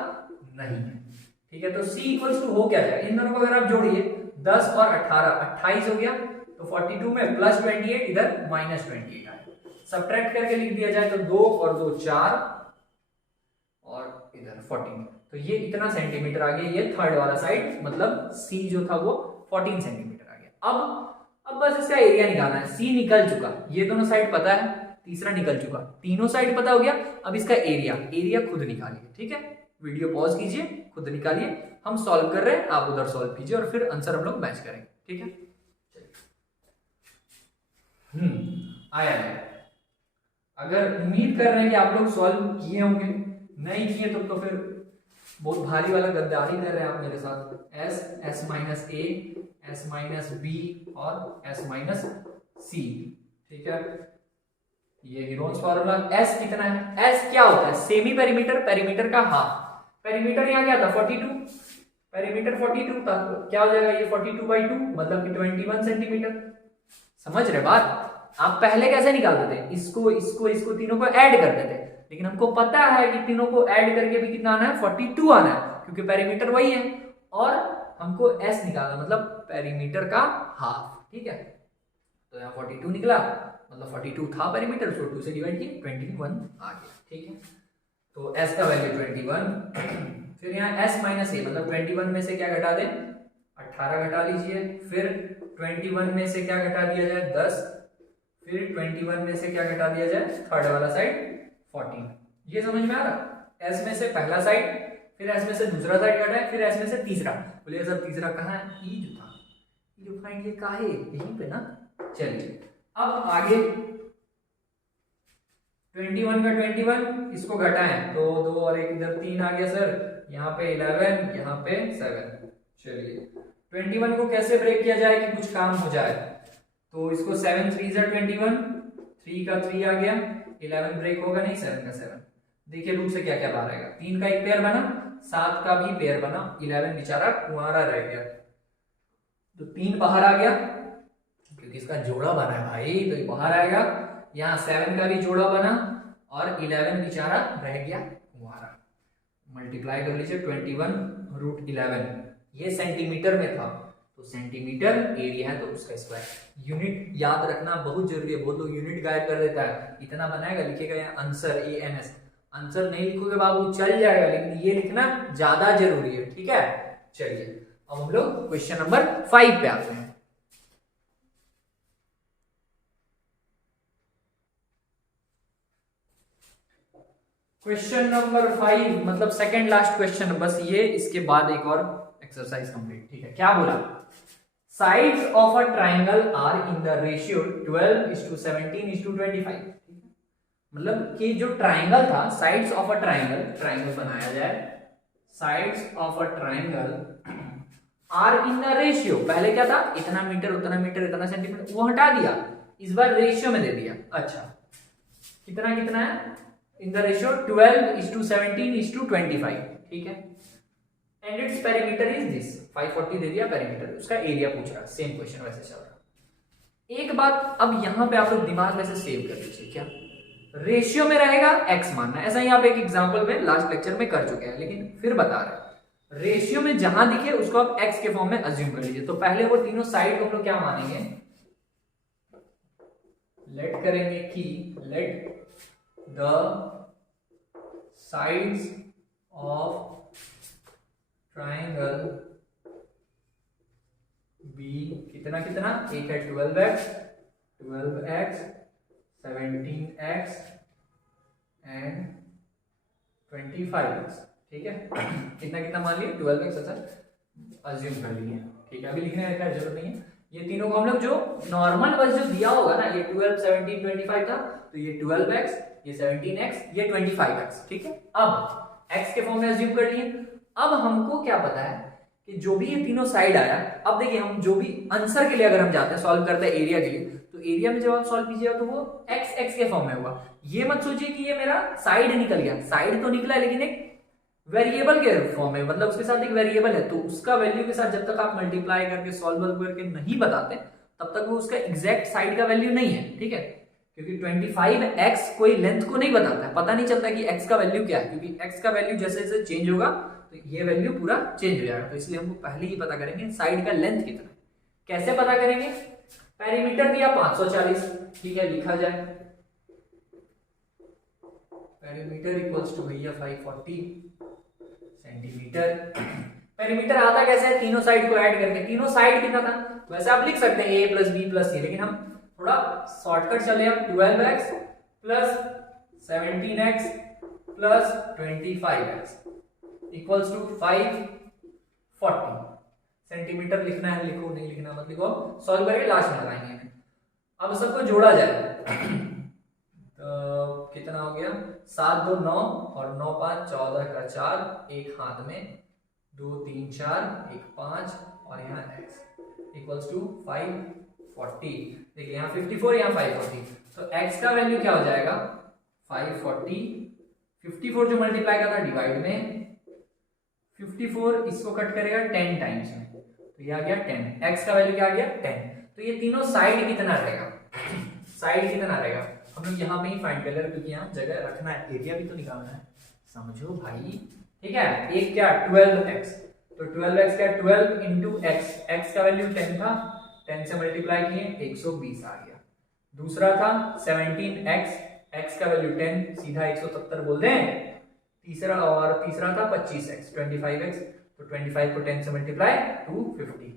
नहीं है, ठीक है। तो c इक्वल्स टू हो क्या जाएगा, इन दोनों को अगर आप जोड़िए 10 और 18 28 हो गया, तो 42 में प्लस 28 इधर माइनस 28 आएगा, सब्ट्रैक्ट करके लिख दिया जाए तो 2 और 2 4 और इधर 14, तो ये इतना सेंटीमीटर आ गया, ये थर्ड वाला साइड मतलब सी जो था वो 14 सेंटीमीटर आ गया। अब बस इसका एरिया निकालना है, सी निकल चुका, ये दोनों साइड पता है, तीसरा निकल चुका, तीनों साइड पता हो गया। अब इसका एरिया खुद निकालिए, ठीक है। वीडियो पॉज कीजिए, खुद निकालिए, हम सॉल्व कर रहे हैं, आप उधर सॉल्व कीजिए और फिर आंसर हम लोग मैच करेंगे, ठीक है। आया है, अगर उम्मीद कर रहे हैं कि आप लोग सॉल्व किए होंगे, नहीं किए तो फिर बहुत भारी वाला गद्दारी कर रहे हैं आप मेरे साथ। S minus A, S minus B और एस माइनस सी, ठीक है। ये हीरोन्स फॉर्मूला, एस कितना है, एस क्या होता है, सेमी पेरीमीटर, पेरीमीटर का हाफ, पेरीमीटर यहाँ क्या था 42, पेरीमीटर 42 था, तो क्या हो जाएगा ये 42/2 मतलब कि 21 सेंटीमीटर। समझ रहे बात, आप पहले कैसे निकालते थे, इसको तीनों को ऐड करते थे, लेकिन हमको पता है कि तीनों को ऐड करके भी कितना आना है, 42 आना है, क्योंकि पेरीमीटर वही है, और हमको एस निकालना मतलब पेरीमीटर का हाफ, ठीक है। तो यहाँ 42 निकला, मतलब 42 था पेरीमीटर, उसको 2 से डिवाइड किया, 21 आ गया, ठीक है। तो एस का वैल्यू 21, फिर यहाँ एस माइनस ए मतलब 21 में से क्या घटा दें, 18 घटा लीजिए, फिर 21 में से क्या घटा दिया जाए, 10, फिर 21 में से क्या घटा दिया जाए, थर्ड वाला साइड 14। ये समझ में आ रहा, एस में से पहला साइड, फिर एस में से दूसरा साइड घटाए, फिर एस में से तीसरा, बोलिए सर तीसरा कहाँ है, ई जो था, ई जो फाइंड ये कहाँ है, यहीं पे ना। चलिए अब आगे 21 का 21 इसको घटाएं तो 2 और 1 इधर 3 आ गया सर, यहाँ पे 11, यहाँ पे 7। चलिए 21 को कैसे ब्रेक किया जाए कि कुछ काम हो जाए, तो इसको 7 3 जा 21, 3 का 3 आ गया, 11 ब्रेक होगा नहीं, 7 का 7। देखिए रूट से क्या क्या बाहर आएगा, 3 का एक पेयर बना, 7 का भी पेयर बना, 11 बेचारा कुंवारा रह गया, तो 3 बाहर आ गया क्योंकि इसका जोड़ा बना है भाई, तो ये बाहर आएगा। यहाँ 7 का भी जोड़ा बना और 11 बेचारा रह गया कुंवारा। मल्टीप्लाई कर लीजिए 21√11, ये सेंटीमीटर में था, तो सेंटीमीटर एरिया है तो उसका स्क्वायर। यूनिट याद रखना बहुत जरूरी है, बहुत लोग यूनिट गायब कर देता है, इतना बनाएगा लिखेगा यहाँ आंसर ANS, आंसर नहीं लिखोगे बाबू चल जाएगा, लेकिन ये लिखना ज्यादा जरूरी है, ठीक है। चलिए अब हम लोग क्वेश्चन नंबर 5 पे आते हैं। क्वेश्चन नंबर 5 मतलब सेकंड लास्ट क्वेश्चन, बस ये, इसके बाद एक और एक्सरसाइज कंप्लीट। ठीक है, क्या बोला? Sides of a triangle are in the ratio 12:17:25। मतलब कि जो ट्राइंगल था, साइड्स ऑफ अ ट्राइंगल बनाया जाए, sides of a triangle are in the ratio, पहले क्या था, इतना मीटर उतना मीटर इतना सेंटीमीटर, वो हटा दिया, इस बार रेशियो में दे दिया। अच्छा, कितना कितना है इन द रेशियो 12:17:25। ठीक है, and its perimeter is this 540 दे दिया पेरीमीटर, उसका एरिया पूछ रहा है, सेम क्वेश्चन वैसे चल रहा है। एक बात अब यहां पे आप लोग दिमाग में से सेव कर लीजिए, क्या रेशियो में रहेगा x मानना, ऐसा ही आप एक एग्जांपल में लास्ट लेक्चर में कर चुके हैं, लेकिन फिर बता रहे हैं रेशियो में जहां दिखे उसको आप x के फॉर्म में अज्यूम कर लीजिए। तो पहले वो तीनों साइड को हम लोग क्या मानेंगे, लेट करेंगे कि let the sides of triangle be कितना कितना, एक है 12x 17x एंड 25x। ठीक है, कितना कितना मान लिए 12x ऐसा अज्यूम कर लिए। ठीक है, अभी लिखने का जरूरत नहीं है, ये तीनों को हम लोग जो नॉर्मल बस जो दिया होगा ना, ये 12 17 25 था, तो ये 12x, ये 17x, ये 25x। ठीक है, अब x के फॉर्म में अज्यूम कर लिए। अब हमको क्या पता है कि जो भी ये तीनों साइड आया, अब देखिए हम जो भी आंसर के लिए अगर हम जाते हैं, सॉल्व करते हैं एरिया के लिए, तो एरिया में जब आप सॉल्व कीजिएगा तो वो x के फॉर्म में होगा। ये मत सोचिए कि ये मेरा साइड निकल गया, साइड तो निकला है लेकिन एक वेरिएबल के फॉर्म में, मतलब उसके साथ एक वेरिएबल है, तो उसका वैल्यू के साथ जब तक आप मल्टीप्लाई करके सॉल्व करके नहीं बताते, तब तक वो उसका एग्जैक्ट साइड का वैल्यू नहीं है। ठीक है, क्योंकि 25x कोई लेंथ को नहीं बताता है, पता नहीं चलता कि x का वैल्यू क्या है, क्योंकि x का वैल्यू जैसे जैसे चेंज होगा तो ये वैल्यू पूरा चेंज हो जाएगा। तो इसलिए हमको पहले ही पता करेंगे साइड का लेंथ कितना है। कैसे पता करेंगे, पेरीमीटर दिया 540, ठीक है, लिखा जाए पेरीमीटर इक्वल्स टू भैया 540 सेंटीमीटर। पेरीमीटर आता कैसे है, तीनों साइड को ऐड करके, तीनों साइड कितना था, वैसे आप लिख सकते हैं a plus B plus C, लेकिन हम थोड़ा शॉर्टकट चले, हम 12x plus 17x plus 25x equals to 540 centimetre लिखना है, लिखो, नहीं लिखना मत लिखो, सॉल्व करके लास्ट में लगाएंगे। अब सबको जोड़ा जाए तो कितना हो गया, 7 2 9 और 9 5 14 का 4, एक हाथ में 2 3 4 1 5 और यहाँ x इक्वल्स टू 540। देखिए यहाँ 54 यहाँ 540, तो x का वैल्यू क्या हो जाएगा 540, 54 जो मल्टीप्लाई का था डिवाइड में 54 इसको कट करेगा 10 टाइम्स में, तो ये आ गया 10, x का वैल्यू क्या आ गया 10। तो ये तीनों साइड कितना रहेगा, साइड कितना रहेगा हम लोग यहाँ पे ही फाइंड कर ले रहे, क्योंकि यहाँ जगह रखना है, एरिया भी तो निकालना है, समझो भाई। ठीक है, एक क्या 12x, तो 12x क्या 12 इंटू x, x का वैल्यू 10 था, 10 से मल्टीप्लाई किए 120 आ गया। दूसरा था 17x, x का वैल्यू 10, सीधा 170 बोल दें। तीसरा था 25x 25x, तो 25 को 10 से मल्टीप्लाई 250।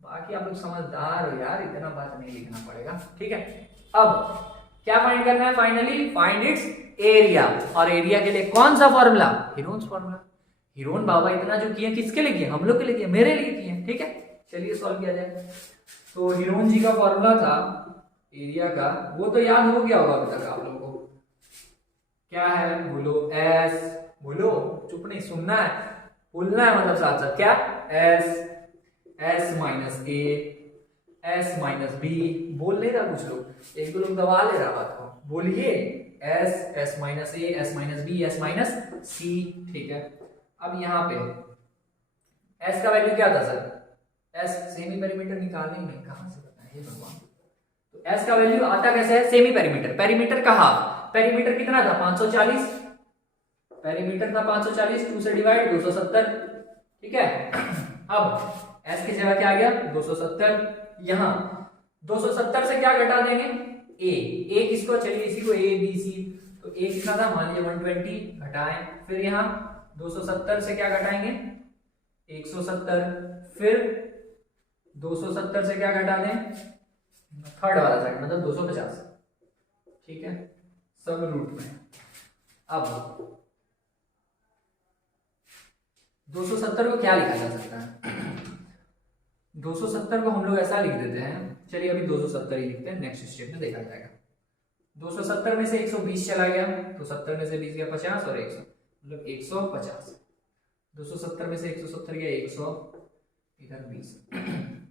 बाकी आप लोग समझदार हो यार, इतना बात नहीं लिखना पड़ेगा। ठीक है, अब क्या फाइंड करना है, फाइनली फाइंड इट्स एरिया, और एरिया के लिए कौन सा फॉर्मूला, हीरोन्स फॉर्मूला। हीरोन बाबा इतना जो किए किसके लिए किए, हम लोग के लिए किए, मेरे लिए किए। ठीक है, चलिए सॉल्व किया जाए। तो हीरोन जी का फॉर्मूला था एरिया का, वो तो याद हो गया होगा अभी तक आप लोगों को, क्या है बोलो, एस बोलो, चुप नहीं सुनना है, बोलना है, मतलब साथ साथ क्या, S minus A S minus B, बोल नहीं रहा कुछ लोग, एक दो लोग दबा ले रहा बात को, बोलिए S minus A, S minus B, S minus C. ठीक है, अब यहाँ पे एस का वैल्यू क्या था सर, एस सेमी पेरीमीटर निकालने ही नहीं, कहां से पता है भगवान। तो एस का वैल्यू आता कैसे है, सेमी पेरीमीटर, पेरीमीटर का हाफ, पेरीमीटर कितना था 540, पेरीमीटर था 540, 2 से डिवाइड 270। ठीक है, अब एस की जगह क्या आ गया 270, यहाँ 270 से क्या घटा देंगे ए किसको, चलिए इसी को ए बी सी, तो ए कितना था मान लीजिए 120, घटाएं, फिर यहाँ 270 से क्या घटाएंगे 170, फिर 270 से क्या घटा दें थर्ड वाला साइड मतलब 250। ठीक है, सब रूट में। अब 270 को क्या लिखा जा सकता है? 270 को हम लोग ऐसा लिख देते हैं, चलिए अभी 270 ही लिखते हैं, नेक्स्ट स्टेप में देखा जाएगा। 270 में से 120 चला गया तो 70 में से 20 गया 50 और 100 मतलब 150। 270 में से 170 गया 100, इधर 20।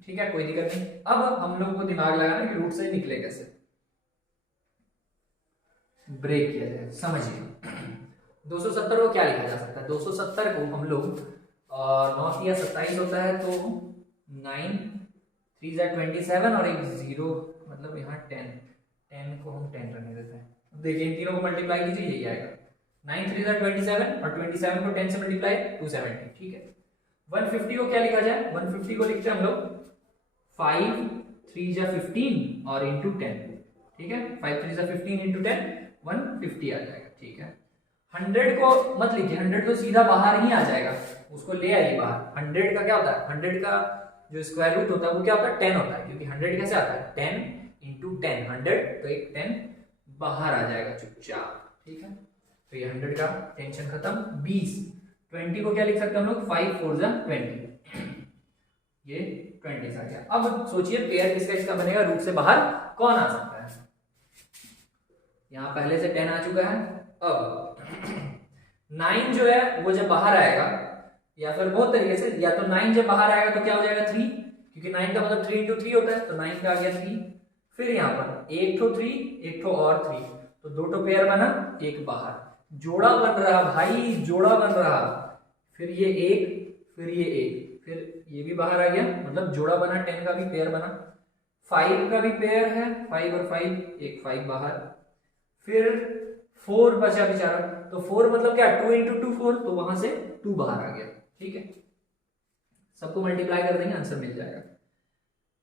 ठीक है, कोई दिक्कत नहीं। अब हम लोग को दिमाग लगाना कि रूट से निकले कैसे, ब्रेक किया जाए, समझिए। 270 को क्या लिखा जा सकता है? 270 को हम लोग 9 या 27 होता है तो 9 3 जा 27 और एक 0 मतलब यहाँ 10 को हम 10 रखने देते हैं। देखिए इन तीनों को मल्टीप्लाई कीजिए, यही आएगा 9 3 जा 27 और 27 को 10 से मल्टीप्लाई 270। ठीक है, 150 को क्या लिखा जाए? 150 को लिखते हैं हम लोग 5 3 जा 15 और इंटू 10। ठीक है, 5 3 जा 15 इंटू 10 150 आ जाएगा। ठीक है, 100 को मत लिखिए, 100 तो सीधा बाहर ही आ जाएगा, उसको ले आइए बाहर। 100 का क्या होता है? 100 का जो स्क्वायर रूट होता है वो क्या होता है? 10 होता है, क्योंकि 100 कैसे आता है? 10 इंटू 10 100, तो एक 10 बाहर आ जाएगा चुपचाप। ठीक है, तो ये 100 का टेंशन खत्म। 20 को क्या लिख सकते हैं हम लोग? 5 4 जा 20, ये 20 आ गया। अब सोचिए पेयर किसका इसका बनेगा, रूट से बाहर कौन आ सकता है? यहाँ पहले से 10 आ चुका है। अब 9 जो है वो जब बाहर आएगा, या फिर बहुत तरीके से, या तो 9 जब बाहर आएगा तो क्या हो जाएगा 3, क्योंकि 9 का मतलब 3 इंटू 3 होता है, तो 9 का आ गया 3। फिर यहाँ पर एक ठो 3 एक ठो और 3, तो 2 ठो पेयर बना, एक बाहर, जोड़ा बन रहा भाई, जोड़ा बन रहा। फिर ये एक, फिर ये एक, फिर ये भी बाहर आ गया, मतलब जोड़ा बना, 10 का भी पेयर बना। 5 का भी पेयर है, 5 और 5, एक 5 बाहर। फिर 4 बचा बेचारा, तो 4 मतलब क्या? 2 इंटू 2 4, तो वहां से 2 बाहर आ गया। ठीक है, सबको मल्टीप्लाई कर देंगे, आंसर मिल जाएगा।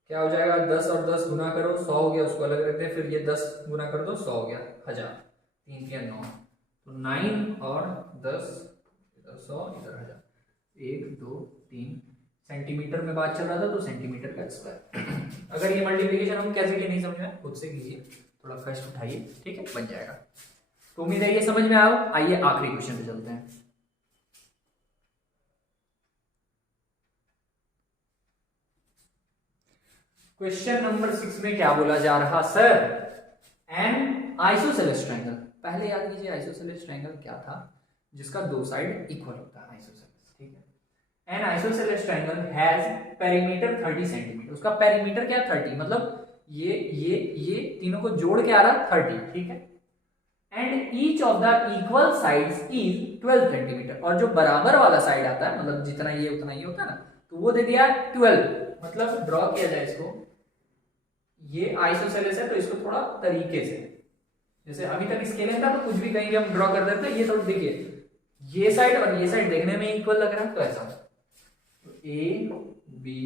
क्या हो जाएगा? 10 और 10 गुना करो, 100 हो गया, उसको अलग रखते हैं। फिर ये 10 गुना कर दो, 100 हो गया, 1000। 3 या 9, तो 9 और 10, इधर 100 इधर 1000। 1 2 3 सेंटीमीटर में बात चल रहा था, तो सेंटीमीटर का स्क्वायर। अगर ये मल्टीप्लिकेशन हम कैसे की नहीं समझ में, खुद से कीजिए, थोड़ा कष्ट उठाइए। ठीक है, बन जाएगा। तो उम्मीद है ये समझ में आओ। आइए आखिरी क्वेश्चन पे चलते हैं। क्वेश्चन नंबर 6 में क्या बोला जा रहा सर? N isosceles triangle. पहले याद कीजिए आइसोसेलेस ट्रायंगल क्या था? जिसका दो साइड इक्वल होता है, आइसोसेलेस। ठीक है, N isosceles triangle has perimeter 30 centimetre. उसका पेरीमीटर क्या है? 30, मतलब ये तीनों को जोड़ के आ रहा 30। ठीक है, and each of the equal sides is 12 centimetre. और जो बराबर वाला साइड आता है, मतलब जितना ये उतना ये होता है ना, तो वो दे दिया 12। मतलब ड्रॉ किया जाए इसको, ये आइसोसेलेस है तो इसको थोड़ा तरीके से, जैसे अभी तक स्केलिंग था तो कुछ भी कहीं भी हम ड्रॉ कर देते हैं। ये थोड़ा देखिए, ये साइड और ये साइड देखने में इक्वल लग रहा है, तो ऐसा तो ए बी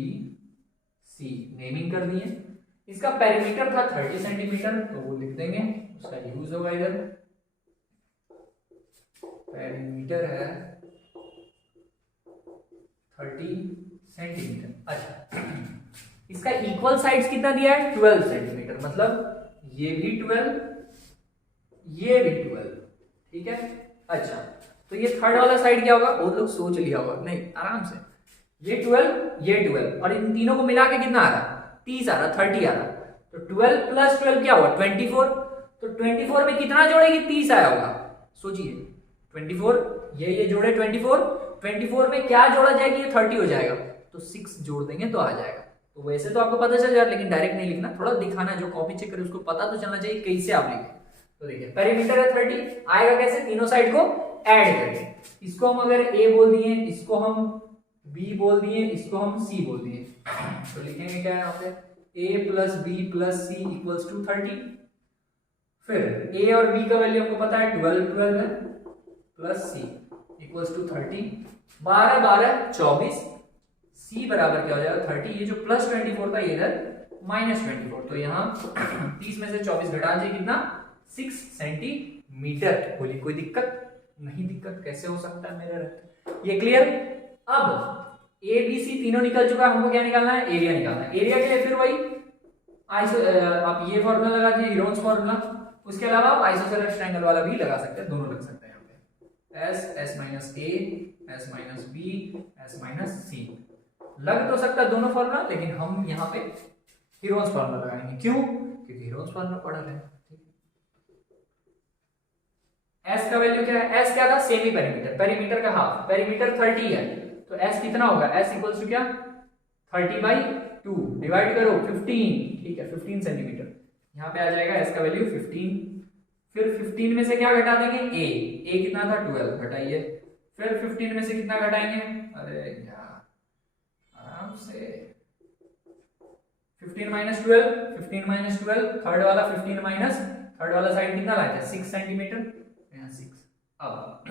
सी नेमिंग कर दिए। इसका पेरीमीटर था 30 सेंटीमीटर, तो वो लिख देंगे, उसका यूज होगा इधर। पेरीमीटर है 30 सेंटीमीटर। अच्छा, इसका इक्वल साइड्स कितना दिया है? 12 सेंटीमीटर, मतलब ये भी 12 ये भी 12। ठीक है, अच्छा, तो ये थर्ड वाला साइड क्या होगा? बहुत लोग सोच लिया होगा, नहीं आराम से, ये 12 ये 12 और इन तीनों को मिला के कितना आ रहा? 30 आ रहा, 30 आ रहा। तो 12 प्लस 12 क्या हुआ? 24। तो 24 में कितना जोड़ेगी? 30 आया होगा। सोचिए 24, ये जोड़े 24 में क्या जोड़ा जाएगा? ये 30 हो जाएगा, तो 6 जोड़ देंगे तो आ जाएगा। तो वैसे तो आपको पता चल जाए, लेकिन डायरेक्ट नहीं लिखना, थोड़ा दिखाना, जो कॉपी चेक करे उसको पता तो चलना चाहिए कैसे आप लिखें। तो देखिए पेरीमीटर है 30, आएगा कैसे? तीनों साइड को ऐड करके। इसको हम अगर ए बोल दिए, इसको हम बी बोल दिए, इसको हम सी बोल दिए, तो लिखेंगे क्या यहाँ पे? a plus B plus C equals to 30। फिर a और b का वैल्यू हमको पता है 12 है, plus C equals to 30। 12 12 24, c बराबर क्या हो जाएगा? 30। ये जो प्लस 24 था ये इधर माइनस 24, तो यहाँ 30 में से 24 घटा दीजिए, कितना? 6 सेंटीमीटर। बोली कोई दिक्कत नहीं? दिक्कत कैसे हो सकता है मेरे? ये क्लियर? अब ए बी सी तीनों निकल चुका है, हमको क्या निकालना है? एरिया निकालना है। एरिया के लिए फिर वही आप ये फॉर्मूला लगा दीजिए, हीरोन्स फॉर्मूला। उसके अलावा आप आइसोसेलेस ट्रायंगल वाला भी लगा सकते हैं, दोनों लग सकते हैं यहाँ पे। S, S minus A, S minus B, S minus C. लग तो सकता है दोनों फॉर्मूला, लेकिन हम यहाँ पे हीरोन्स फॉर्मूला लगाएंगे। क्यों? क्योंकि हीरोन्स फॉर्मूला पढ़ा है। एस का वैल्यू क्या है? एस क्या था? सेमी पेरीमीटर, पेरीमीटर का हाफ, पेरीमीटर 30 है, तो एस कितना होगा? एस इक्वल्स टू क्या? 30/2 डिवाइड करो 15, ठीक है 15 सेंटीमीटर। यहाँ पे आ जाएगा एस का वैल्यू 15। फिर 15 में से क्या घटा देंगे? ए कितना था? 12, घटाइए। फिर 15 में से कितना घटाएंगे? अरे यार आराम से, 15 माइनस 12, 15 माइनस 12, थर्ड वाला 15 माइनस थर्ड वाला साइड कितना लाया था? 6 सेंटीमीटर, यहाँ 6। अब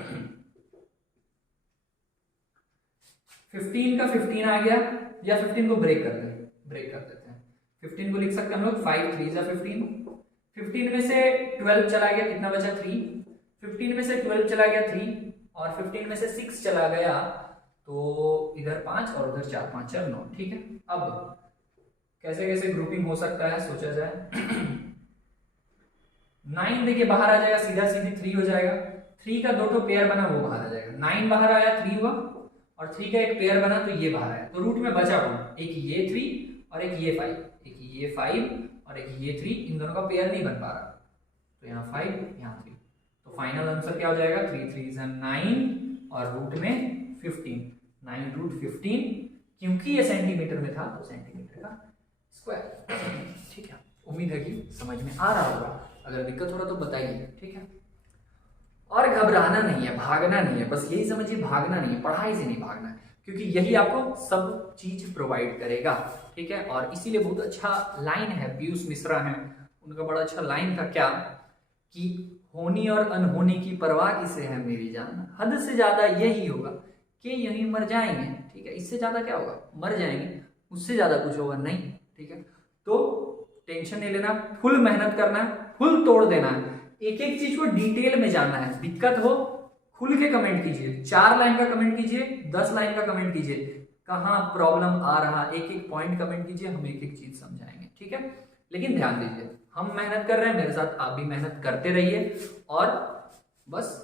15 का 15 आ गया, या 15 को ब्रेक कर देते हैं। 15 को लिख सकते हैं हम लोग 5 3 जा 15। 15 में से 12 चला गया, कितना बचा? 3। 15 में से 12 चला गया 3, और 15 में से 6 चला गया, तो इधर 5 और उधर 4, 5 4 9, ठीक है। अब कैसे कैसे ग्रुपिंग हो सकता है सोचा जाए। 9 देखिए बाहर आ जाएगा, सीधा सीधी 3 हो जाएगा। 3 का 2 पेयर बना, वो बाहर आ जाएगा। 9 बाहर आया, 3 हुआ, और 3 का एक पेयर बना, तो ये बाहर आया। तो रूट में बचा कौन? एक ये 3 और एक ये 5, एक ये 5 और एक ये 3, इन दोनों का पेयर नहीं बन पा रहा, तो यहाँ 5 यहाँ 3। तो फाइनल आंसर क्या हो जाएगा? 3 3 9 और रूट में 15, 9 रूट 15। क्योंकि ये सेंटीमीटर में था तो सेंटीमीटर का स्क्वायर, ठीक है। उम्मीद है कि समझ में आ रहा होगा। अगर दिक्कत हो रहा तो बताइए, ठीक है। और घबराना नहीं है, भागना नहीं है, बस यही समझिए, भागना नहीं है, पढ़ाई से नहीं भागना है, क्योंकि यही आपको सब चीज प्रोवाइड करेगा, ठीक है। और इसीलिए बहुत अच्छा लाइन है, पीयूष मिश्रा है, उनका बड़ा अच्छा लाइन था, क्या कि होनी और अनहोनी की परवाह किसे है मेरी जान, हद से ज्यादा यही होगा कि यही मर जाएंगे, ठीक है। इससे ज्यादा क्या होगा? मर जाएंगे, उससे ज्यादा कुछ होगा नहीं, ठीक है। तो टेंशन नहीं लेना, फुल मेहनत करना है, फुल तोड़ देना है, एक एक चीज को डिटेल में जानना है। दिक्कत हो खुल के कमेंट कीजिए, 4 लाइन का कमेंट कीजिए, 10 लाइन का कमेंट कीजिए, कहाँ प्रॉब्लम आ रहा, एक एक पॉइंट कमेंट कीजिए, हम एक एक चीज समझाएंगे, ठीक है। लेकिन ध्यान दीजिए, हम मेहनत कर रहे हैं, मेरे साथ आप भी मेहनत करते रहिए, और बस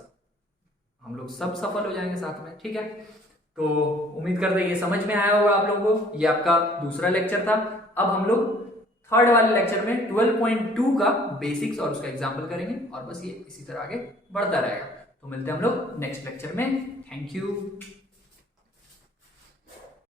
हम लोग सब सफल हो जाएंगे साथ में, ठीक है। तो उम्मीद करते हैं ये समझ में आया होगा आप लोगों को। ये आपका दूसरा लेक्चर था। अब हम लोग थर्ड वाले लेक्चर में 12.2 का बेसिक्स और उसका एग्जाम्पल करेंगे, और बस ये इसी तरह आगे बढ़ता रहेगा। तो मिलते हैं हम लोग नेक्स्ट लेक्चर में। Thank you.